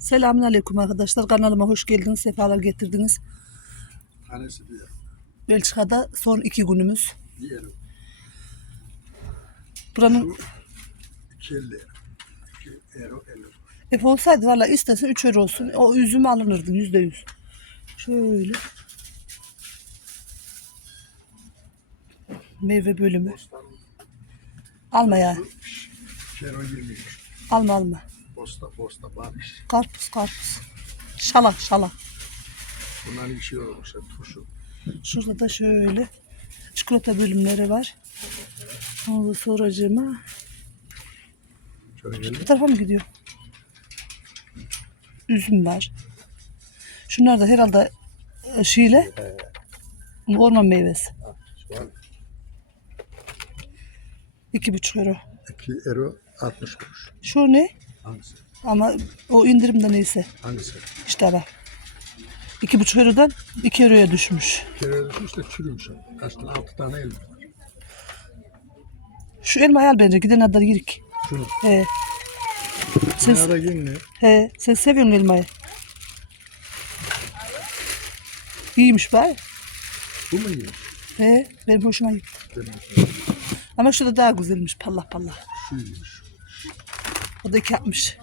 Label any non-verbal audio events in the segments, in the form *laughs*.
Selamünaleyküm arkadaşlar. Kanalıma hoş geldiniz. Sefalar getirdiniz. Tanesi diyor. Belçika'da son iki günümüz. Diyelim. Buranın 2 50. 2 euro 50. Efe olsaydı valla istesin 3 euro olsun. O üzümü alınırdı yüzde yüz. Şöyle. Meyve bölümü. Alma ya. 2 euro 20. Alma alma. Posta posta barış. Karpuz karpuz. Şala şala. Bunların işi olmuş. hep Turşu. Şurada da şöyle çikolata bölümleri var. Ondan sonracığıma Şöyle bu tarafa mı gidiyor? Üzüm var. Şunlar da herhalde e, şile orman meyvesi. İki buçuk euro. 2 euro 60 kuruş. Şu ne? Hangisi? Ama o indirimde neyse. Hangisi? İşte bak. İki buçuk eurodan iki euroya düşmüş. 2 euro düşmüş de çürümüş. Kaç tane? 6 tane elma. var. Şu elmayı al bence giden kadar yirik. Şunu. He. Sen, Nerede yine? he, sen seviyorsun elmayı. İyiymiş bak. Bu mu yiyor? He, benim hoşuma gitti. Benim Ama şurada daha güzelmiş pallah pallah. şu yiyormuş. O da iki yapmış.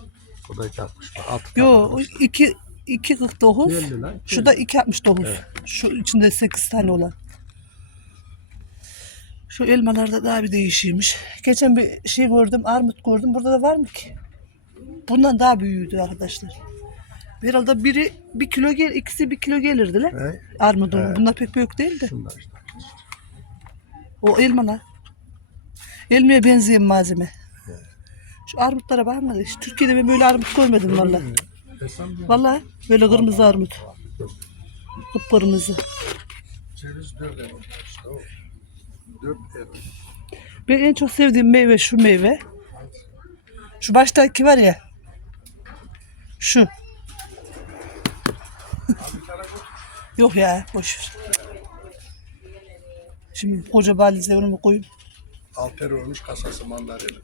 O da 2 60. 6 Yo iki, iki kırk dokuz. Belli lan. Şu da iki altmış dokuz. Şu içinde sekiz tane olan. Şu elmalarda daha bir değişiymiş. Geçen bir şey gördüm, armut gördüm. Burada da var mı ki? Bundan daha büyüğüydü arkadaşlar. Herhalde biri bir kilo gel, ikisi bir kilo gelirdiler. He? Armudun. Bunlar pek büyük değil de. Şunlar işte. O elmalar. Elmaya benzeyen malzeme. Şu armutlara bakma hiç Türkiye'de ben böyle armut görmedim valla. Valla böyle kırmızı armut. Kıpkırmızı. Ceviz 4 euro. İşte o. 4 euro. Ben en çok sevdiğim meyve şu meyve. Şu baştaki var ya. Şu. Yok ya boş ver. Şimdi koca balize onu mu koyayım? 6 euro olmuş kasası mandalina.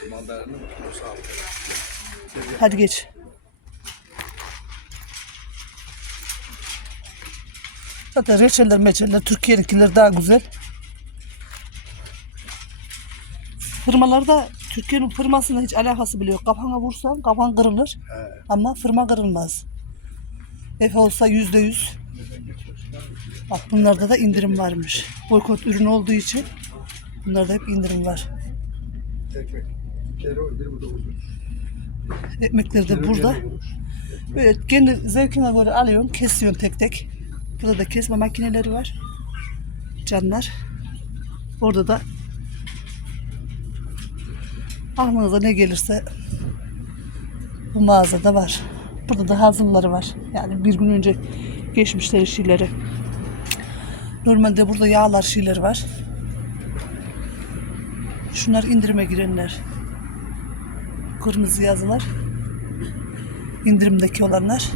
Şu mandalina'nın kilosu 6 euro. Hadi geç. Zaten reçeller meçeller Türkiye'ninkiler daha güzel. Fırmalar da Türkiye'nin fırmasıyla hiç alakası bile yok. Kafana vursan kafan kırılır. He. Ama fırma kırılmaz. Efe olsa yüzde yüz. Bak bunlarda da indirim varmış. Boykot ürün olduğu için bunlarda hep indirim var. Ekmek. 2 euro, bir buçuk kuruş. Ekmekleri de burada. Böyle kendi zevkine göre alıyorsun, kesiyorsun tek tek. Burada da kesme makineleri var. Canlar. Orada da aklınıza ne gelirse bu mağazada var. Burada da hazırları var. Yani bir gün önce geçmişleri şeyleri. Normalde burada yağlar şeyleri var. Şunlar indirime girenler. Kırmızı yazılar indirimdeki olanlar.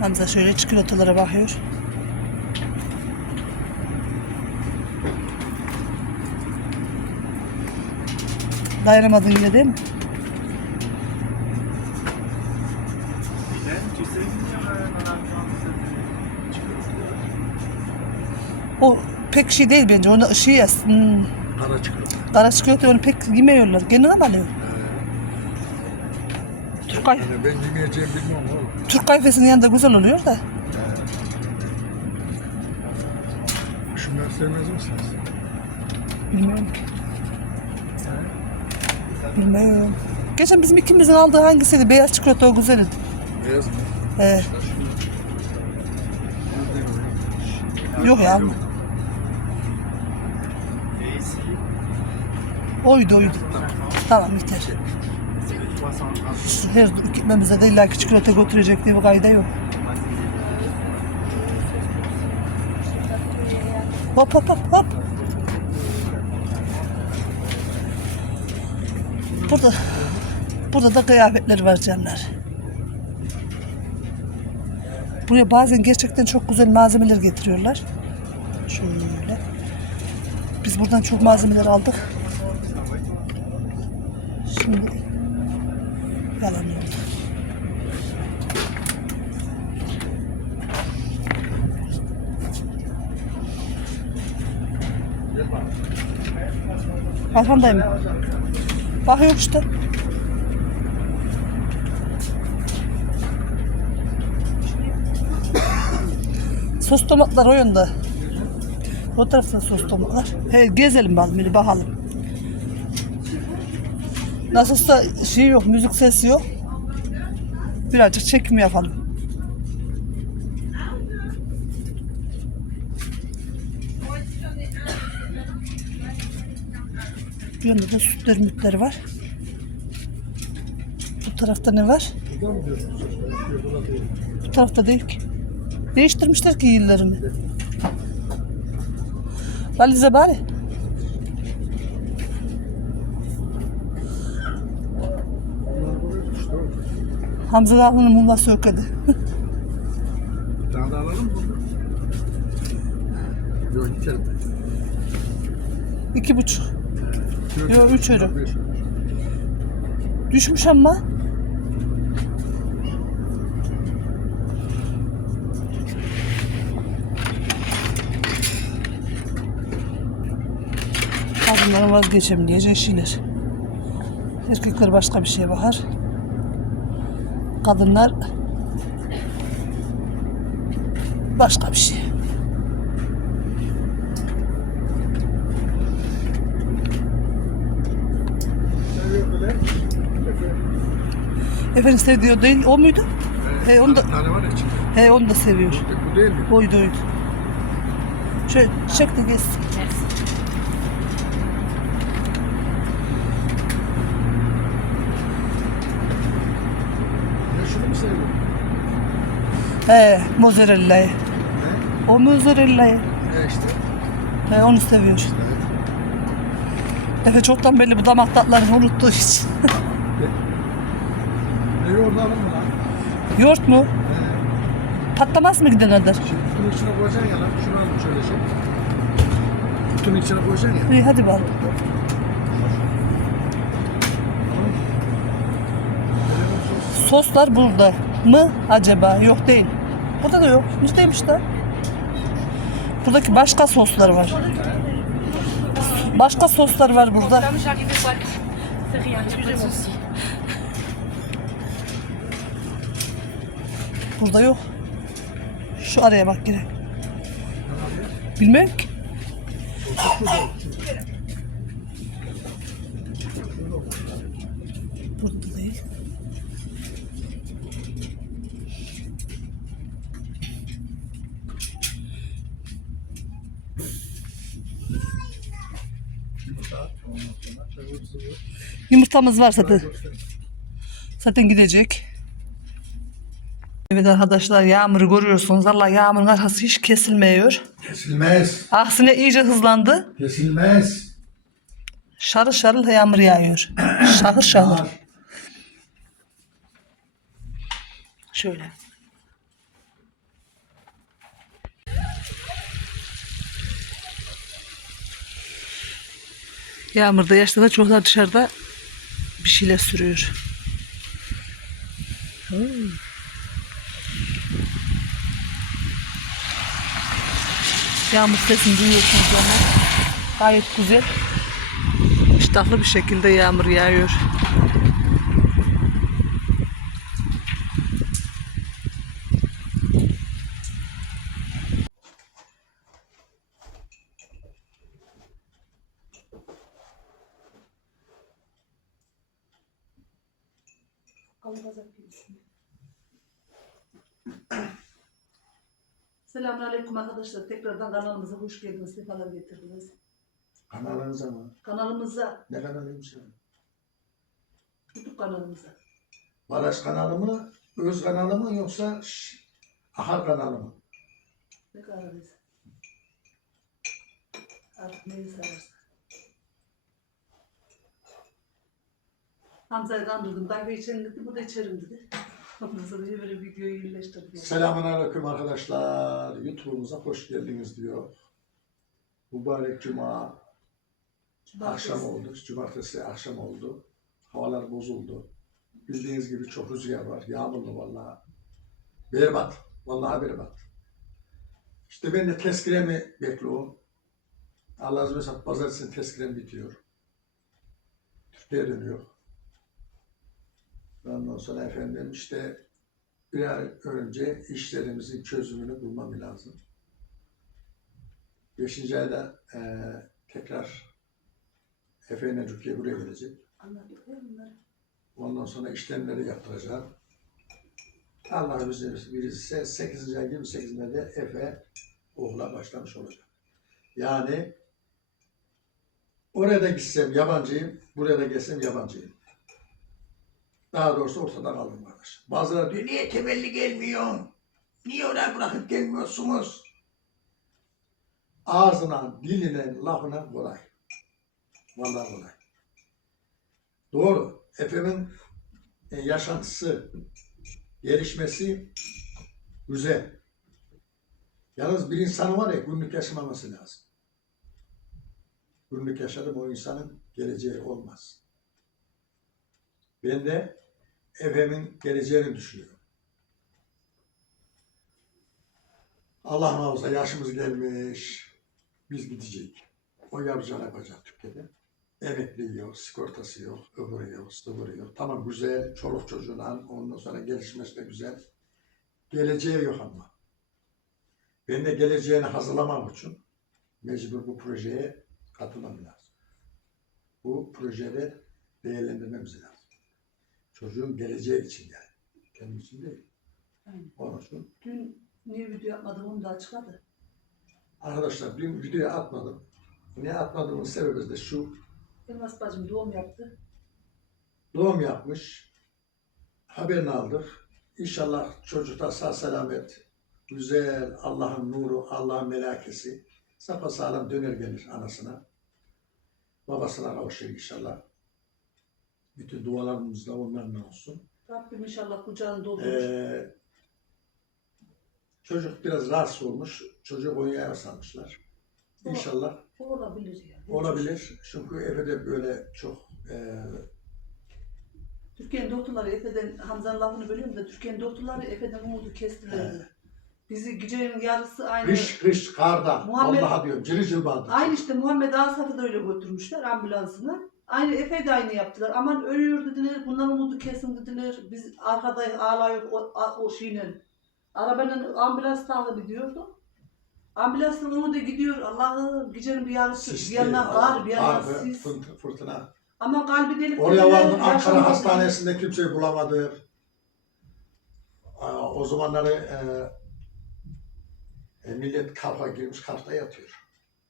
Hamza şöyle çikolatalara bakıyor. Dayanamadın yine değil mi? O pek şey değil bence. Onu şey ya, hmm, Para çıkıyor. kara çikolata onu pek yemiyorlar. Mi alıyor? Türk, kay- Yani ben yemeyeceğim bilmiyorum oğlum. Türk kahvesinin yanında güzel oluyor da. Şunları sevmez misiniz? Bilmiyorum. Bilmiyorum. Geçen bizim ikimizin aldığı hangisiydi? Beyaz çikolata o güzeldi. Beyaz mı? Ee, yok ya. Oydu oydu. Tamam yeter. Her gitmemize de illa ki çikolata götürecek diye bir kayda yok. Hop hop hop hop. Burada burada da kıyafetler var canlar. Buraya bazen gerçekten çok güzel malzemeler getiriyorlar. Şöyle. Biz buradan çok malzemeler aldık. Şimdi Yalan oldu. Arkandayım. Bakıyorum işte. *coughs* Sos tomatlar o yönde. O tarafta sos tomatlar. He, gezelim bakalım bakalım. Nasılsa şey yok, müzik sesi yok. Birazcık çekim yapalım. Bir yanda da sütler mütleri var. Bu tarafta ne var? Bu tarafta değil ki. Değiştirmişler ki yıllarını. Valize bari. Hamza Dağlı'nın. Bir tane daha alalım mı? Yok kere. İki buçuk. Yok, üç euro. Düşmüş ama. Kadınların vazgeçemeyeceği şeyler. Erkekler başka bir şeye bakar. Kadınlar başka bir şey. Seviyor bile. Efe. Efendim sevdiği değil o muydu? He, onu da, tane var ya içinde. he, onu da seviyor. Bu değil mi? Oydu oydu. Şöyle çek de geçsin. Ya şunu mu seviyor? He, mozzarella'yı. O mozzarella'yı. Ne işte? He, onu seviyor. Evet. Efe çoktan belli bu damak tatlarını unuttuğu için. Ne orada alın mı lan? Yoğurt mu? He. Patlamaz mı gidene kadar? Şimdi kutunun içine koyacaksın ya lan. Şunu alın şöyle şey. Kutunun içine koyacaksın ya. İyi hadi bakalım. Soslar burada mı acaba? Yok değil. Burada da yok. Üstteymiş de. Buradaki başka soslar var. Başka soslar var burada. Burada yok. Şu araya bak yine. Bilmiyorum ki. Burada değil. Yumurtamız var zaten. Zaten gidecek. Evet arkadaşlar yağmuru görüyorsunuz. Allah yağmurun arkası hiç kesilmiyor. Kesilmez. Aksine iyice hızlandı. Kesilmez. Şarıl şarıl yağmur yağıyor. Şahır şahır. Şöyle. Yağmurda yaşta da çocuklar dışarıda bir şeyler sürüyor. Hmm. Yağmur sesini duyuyorsunuz ama gayet güzel. İştahlı bir şekilde yağmur yağıyor. Selamünaleyküm arkadaşlar. Tekrardan kanalımıza hoş geldiniz. Sefalar getirdiniz. Kanalınıza mı? Kanalımıza, Ne kanalıymış ya? YouTube kanalımıza. Baraj kanalı mı? Öz kanalı mı yoksa Ş- Ahar kanalı mı? Ne kanalıyız? Artık neyi sararsa. Hamza'yı kandırdım. Kahve içerim dedi, bu da içerim dedi. Böyle videoyu iyileştirdim. Selamun Aleyküm arkadaşlar. YouTube'umuza hoş geldiniz diyor. Mübarek Cuma akşam oldu. Cumartesi akşam oldu. Havalar bozuldu. Bildiğiniz gibi çok rüzgar var. Yağmurlu vallahi. Berbat. Vallahi berbat. İşte ben de tezkiremi bekliyorum. Allah razı olsun pazartesi tezkirem bitiyor. Türkiye'ye dönüyor. Ondan sonra efendim işte bir ay önce işlerimizin çözümünü bulmam lazım. Beşinci ayda eee tekrar Efe'yle Türkiye buraya gelecek. Ondan sonra işlemleri yaptıracağım. Allah bize birisi 8. ay 28'inde de Efe oğula başlamış olacak. Yani oraya da gitsem yabancıyım, buraya da gelsem yabancıyım. Daha doğrusu ortadan kardeş. Bazıları diyor niye temelli gelmiyorsun? Niye oraya bırakıp gelmiyorsunuz? Ağzına, diline, lafına kolay. Vallahi kolay. Doğru. Efe'nin e, yaşantısı, gelişmesi güzel. Yalnız bir insanın var ya günlük yaşamaması lazım. Günlük yaşadım o insanın geleceği olmaz. Ben de Efe'nin geleceğini düşünüyorum. Allah muhafaza yaşımız gelmiş. Biz gidecek. O yapacağını yapacak Türkiye'de. Emekli yok, sigortası yok, öbürü yok, sıvırı yok. Tamam güzel, çoluk çocuğuna ondan sonra gelişmesi de güzel. Geleceği yok ama. Ben de geleceğini hazırlamam için mecbur bu projeye katılmam lazım. Bu projede değerlendirmemiz lazım. Çocuğun geleceği için yani. Kendim için değil. Aynen. Onun için. Dün niye video yapmadım onu da açıkladı. Arkadaşlar dün videoyu atmadım. Niye atmadığımın sebebi de şu. Elmas bacım doğum yaptı. doğum yapmış. Haberini aldık. İnşallah çocukta sağ selamet, güzel, Allah'ın nuru, Allah'ın melakesi sapasağlam döner gelir anasına. Babasına kavuşur inşallah. Bütün dualarımız da onlarla olsun. Rabbim inşallah kucağını doldurur. Ee, çocuk biraz rahatsız olmuş. Çocuğu Konya'ya salmışlar. İnşallah olabilir yani. olabilir. Çünkü Efe'de böyle çok e, Türkiye'nin doktorları Efe'den, Hamza'nın lafını bölüyorum da Türkiye'nin doktorları Efe'den umudu kestilerdi. Bizi gecenin yarısı aynı. Kış kış karda. Muhammed- Vallahi diyorum cırı bağırdı. Aynı işte Muhammed Asaf'ı da öyle götürmüşler ambulansına. Aynı Efe de aynı yaptılar. Aman ölüyor dediler, bundan umudu kesin dediler. Biz arkada ağlıyor o, o, şeyle. Arabanın ambulans takip ediyordu. Ambulansın umudu gidiyor. Allah'ım gecenin bir yarısı, bir yandan kar, bir kardı, sis. fırt- fırtına. Ama kalbi delik. Oraya vardım Ankara. Hastanesi'nde kimseyi bulamadı. O zamanları e, e, millet kafa girmiş kafta yatıyor.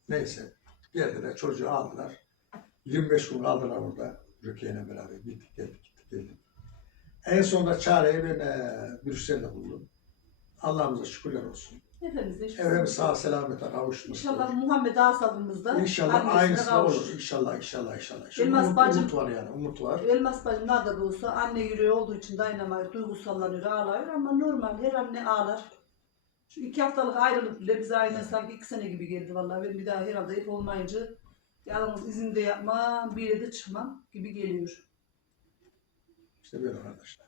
Neyse geldiler çocuğu aldılar. 25 gün kaldılar orada Rukiye'yle beraber. Gittik geldik gittik geldik. En sonunda çareyi ben e, Brüksel'de buldum. Allah'ımıza şükürler olsun. Hepimiz hiçbir Evimiz sıkıntı sağ selamete kavuşmuş. İnşallah Muhammed Asaf'ımızda İnşallah aynısı da olur. İnşallah inşallah inşallah. Şimdi Elmas umut, bacım- umut var yani umut var. Elmas bacım nerede de olsa anne yüreği olduğu için dayanamayır, duygusallanıyor, ağlıyor ama normal her anne ağlar. Şu iki haftalık ayrılık bile bize aynen sanki iki sene gibi geldi vallahi. Ben bir daha herhalde hep olmayınca yalnız izin de yapmam, bir yere de çıkmam gibi geliyor. İşte böyle arkadaşlar.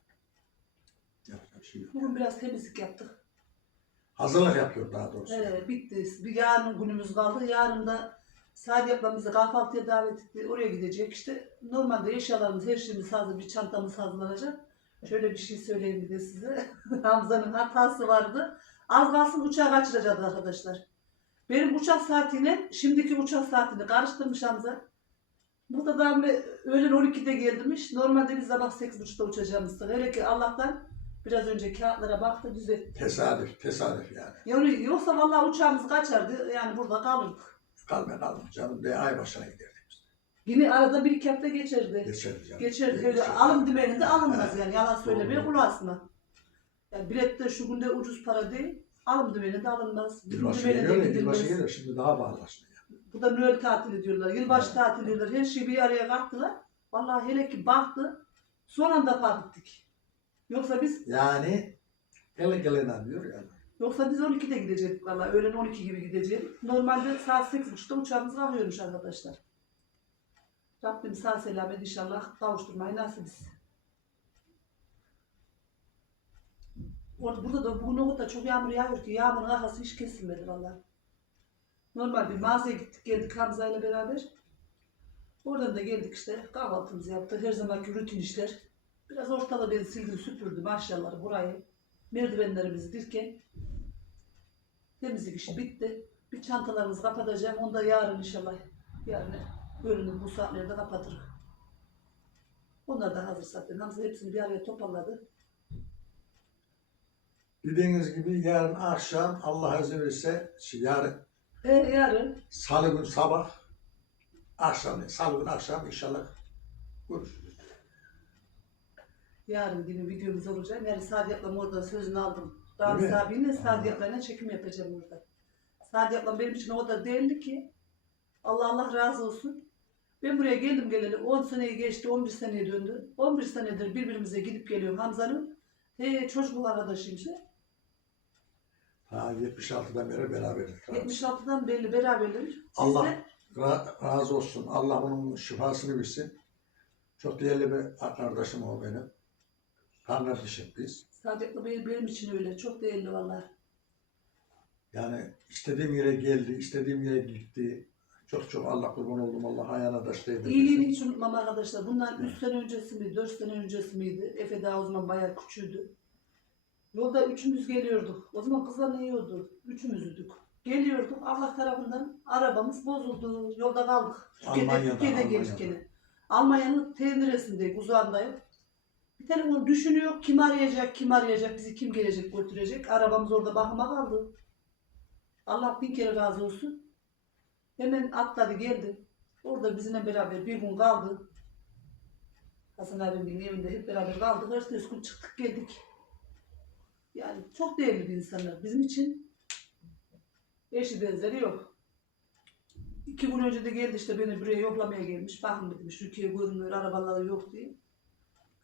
Yapacak bir şey yok. Bugün biraz temizlik yaptık. Hazırlık yapıyor daha doğrusu. Ee, bitti. Bir yarın günümüz kaldı. Yarın da Sadi bizi kahvaltıya davet etti. Oraya gidecek. İşte normalde eşyalarımız, her şeyimiz hazır. Bir çantamız hazırlanacak. Şöyle bir şey söyleyeyim bir de size. *laughs* Hamza'nın hatası vardı. Az kalsın uçağı kaçıracaktı arkadaşlar. Benim uçak saatiyle şimdiki uçak saatini karıştırmış Hamza. Burada da öğlen 12'de geldirmiş. Normalde biz sabah 8.30'da uçacağımızdı. Hele ki Allah'tan biraz önce kağıtlara baktı düzeltti. Tesadüf, tesadüf yani. Yani yoksa vallahi uçağımız kaçardı. Yani burada kalırdık. Kalma kalma canım. De ay başına giderdik biz. Yine arada bir iki hafta geçerdi. Geçerdi canım. Geçerdi. Geçerdi. Öyle alım dümeninde alınmaz He. yani. Yalan söylemeye kulağısına. Yani bilet de şu günde ucuz para değil. Alım dümeninde alınmaz. Bizim Yılbaşı dümeninde geliyor ya, gidilmez. yılbaşı geliyor. Şimdi daha ya. Bu da Noel tatili diyorlar. Yılbaşı tatili diyorlar. Her şeyi bir araya kattılar. Vallahi hele ki baktı. Son anda fark ettik. Yoksa biz Yani gele gelene diyor yani. Yoksa biz 12'de gidecektik valla. Öğlen 12 gibi gidecektik. Normalde saat 8.30'da uçağımız kalkıyormuş arkadaşlar. Rabbim sağ selamet inşallah kavuşturmayı nasip etsin. Orada, burada da bugün o kadar çok yağmur yağıyor ki yağmurun arkası hiç kesilmedi valla. Normal bir mağazaya gittik geldik Hamza ile beraber. Oradan da geldik işte kahvaltımızı yaptık. Her zamanki rutin işler. Biraz ortalığı ben sildim süpürdüm aşağıları burayı. Merdivenlerimizi dirken. Temizlik işi bitti. Bir çantalarımızı kapatacağım. Onu da yarın inşallah. Yarın bölümü bu saatlerde kapatırız. Onlar da hazır zaten. Hamza hepsini bir araya toparladı. Dediğiniz gibi yarın akşam Allah izin verirse şey, yarın E, yarın salı gün sabah akşam salı gün akşam inşallah görüşürüz. Yarın yine videomuz olacak. Yani Sadi ablam orada sözünü aldım. Ramiz Değil mi? abiyle Sadi ablayla çekim yapacağım orada. Sadi ablam benim için o kadar değerli ki Allah Allah razı olsun. Ben buraya geldim geleli 10 seneyi geçti, 11 seneye döndü. 11 senedir birbirimize gidip geliyorum Hamza'nın. He, çocukluk arkadaşıyım işte. Ha 76'dan beri beraberiz. 76'dan belli beraberler. Allah ra- razı olsun. Allah onun şifasını versin. Çok değerli bir kardeşim o benim. Kardeşim biz. Sadi abla benim, için öyle. Çok değerli vallahi. Yani istediğim yere geldi, istediğim yere gitti. Çok çok Allah kurban oldum. Allah ayağına taş değdirmesin. İyiliğini hiç unutmam arkadaşlar. Bundan 3 sene öncesi mi, 4 sene öncesi miydi? Efe daha o zaman bayağı küçüğüydü. Yolda üçümüz geliyorduk. O zaman kızlar ne yiyordu? Üçümüzdük. Geliyorduk. Allah tarafından arabamız bozuldu. Yolda kaldık. Almanya'da, Türkiye'de Almanya'da. geldik gene. Almanya'nın Tendire'sindeyiz. Uzağındayım. Bir telefon düşünüyor. Kim arayacak, kim arayacak, bizi kim gelecek, götürecek. Arabamız orada bakıma kaldı. Allah bin kere razı olsun. Hemen atladı geldi. Orada bizimle beraber bir gün kaldı. Hasan abimin evinde hep beraber kaldık. Ertesi gün çıktık geldik. Yani çok değerli bir insanlar. Bizim için eşi benzeri yok. İki gün önce de geldi işte beni buraya yoklamaya gelmiş. Bakın demiş Türkiye görünmüyor, arabaları yok diye.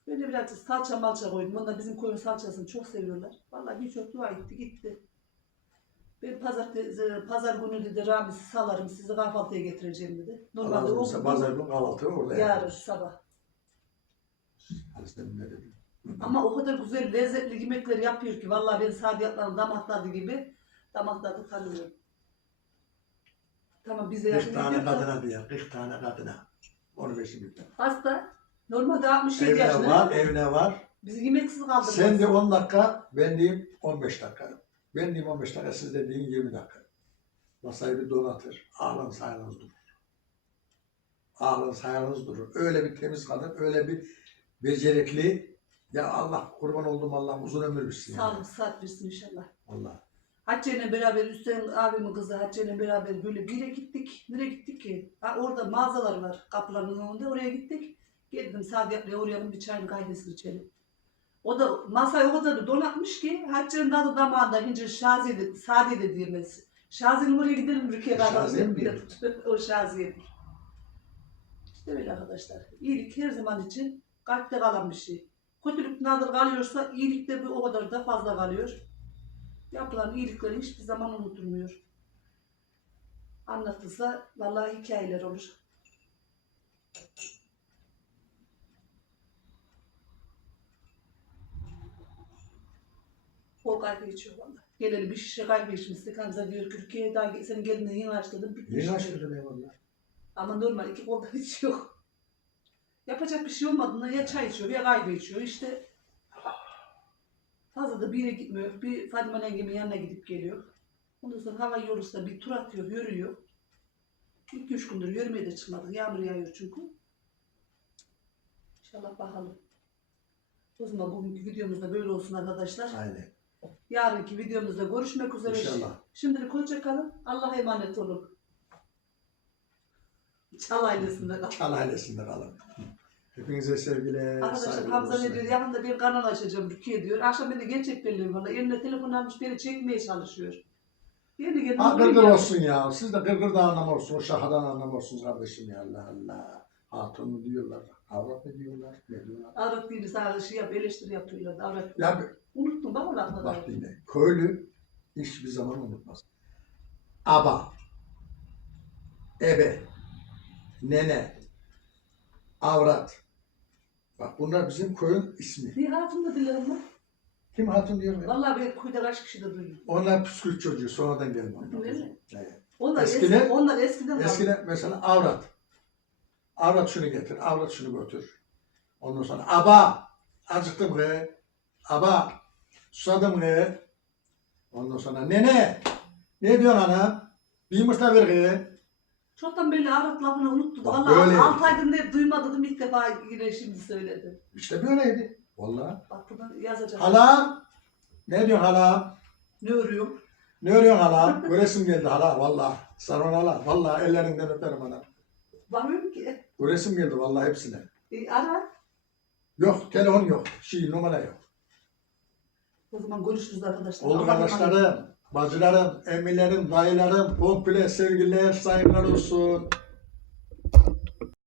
Ben de birazcık salça malça koydum. Onlar bizim koyun salçasını çok seviyorlar. Vallahi birçok dua etti gitti. Ben pazartesi, pazar günü dedi Ramiz'i salarım sizi kahvaltıya getireceğim dedi. Normalde o pazar günü kahvaltı orada yarın sabah. Hadi sen ne dedin? Ama o kadar güzel lezzetli yemekler yapıyor ki vallahi ben Sadiyatların damak tadı gibi damak tadı tanıyorum. Tamam bize 40 yakın tane ediyor da kadına diye, 40 tane kadına. Onu beşi bir hasta. Normalde 67 Evine yaşında. var, evine var. Bizi yemeksiz kaldırmaz. Sen de 10 dakika, ben diyeyim 15 dakika. Ben diyeyim 15 dakika, siz de deyin 20 dakika. Masayı bir donatır, ağlınız hayalınız durur. Ağlınız hayalınız durur. Öyle bir temiz kadın, öyle bir becerikli. Ya Allah kurban oldum Allah uzun ömür versin. ya. Sağlık saat versin inşallah. Allah. İle beraber Hüseyin abimin kızı ile beraber böyle bir yere gittik. Nereye gittik ki? Ha, orada mağazalar var kapılarının önünde. Oraya gittik. Geldim Sadiye'yle uğrayalım bir çayın kahvesini içelim. O da masayı o kadar donatmış ki Hatice'nin tadı damağında hince Şaziye de, Sadiye de diyemez. Şaziye'nin oraya gidelim bir kere. Şaziye mi diyor? *laughs* o Şaziye. İşte öyle arkadaşlar. İyilik her zaman için kalpte kalan bir şey. Kötülük nadir kalıyorsa iyilik de bir o kadar da fazla kalıyor. Yapılan iyilikleri hiçbir zaman unutulmuyor. Anlatılsa vallahi hikayeler olur. O kahve içiyor valla. Geleli bir şişe kahve içmiştik. Hamza diyor Türkiye'ye daha senin geldiğinde yeni açtırdın. Bitmiş. Yeni açtırdım eyvallah. Ama normal iki kolda *laughs* içiyor. Yapacak bir şey olmadığında ya çay içiyor ya kahve içiyor. İşte fazla da bir yere gitmiyor. Bir Fadime Yengem'in yanına gidip geliyor. Ondan sonra hava iyi olursa bir tur atıyor, yürüyor. İlk üç gündür yürümeye de çıkmadık. Yağmur yağıyor çünkü. İnşallah bakalım. O zaman bugünkü videomuz da böyle olsun arkadaşlar. Aynen. Yarınki videomuzda görüşmek üzere. İnşallah. Şimdilik hoşça kalın. Allah'a emanet olun. Çal ailesinde kalın. Çal ailesinde kalın. Hepinize sevgiler, Arkadaşlar. Hamza ne olsun. diyor? Yakında bir kanal açacağım Türkiye diyor. Akşam beni gerçek belirliyorum valla. Eline telefon almış beni çekmeye çalışıyor. Yeni gelin. Ha gırgır olsun ya. Siz de gırgırdan anlamıyorsunuz. O şakadan anlamıyorsunuz kardeşim ya Allah Allah. Hatun mu diyorlar? Avrat mı diyorlar? Ne diyorlar? Avrat dini sana şey yap, eleştiri yapıyorlar. Avrat. Ya Unuttum bak onu aklına. bak dinle. Köylü hiçbir zaman unutmaz. Aba, ebe, nene, avrat. Bak bunlar bizim köyün ismi. Bir hatun da dilerim lan. Kim hatun diyor ya? Vallahi ben kuyuda kaç kişi de duydum. Onlar püskült çocuğu sonradan gelme. Öyle mi? Evet. Onlar, Eskiden- eski, onlar eskiden. Eskiden mesela avrat. Avrat şunu getir, avrat şunu götür. Ondan sonra aba, acıktım re. Aba, susadım re. Ondan sonra nene, ne diyorsun ana? Bir yumurta ver re. Çoktan belli avrat lafını unuttum. Bak Vallahi böyle. 6 aydır ne duymadım ilk defa yine şimdi söyledi. İşte böyleydi. Vallahi. Bak buradan yazacağım. Halam, ne diyorsun halam? Ne örüyorum? Ne örüyorsun halam? Göresim geldi hala vallahi. Sarın hala. Vallahi ellerinden öperim ana. Bakmıyorum ki. Göresim geldi vallahi hepsine. E, ara. Yok, telefon yok. Şey, numara yok. O zaman görüşürüz arkadaşlar. Oldu Allah'a emanet. Bacılarım, emmilerim, dayılarım, komple sevgiler, saygılar olsun.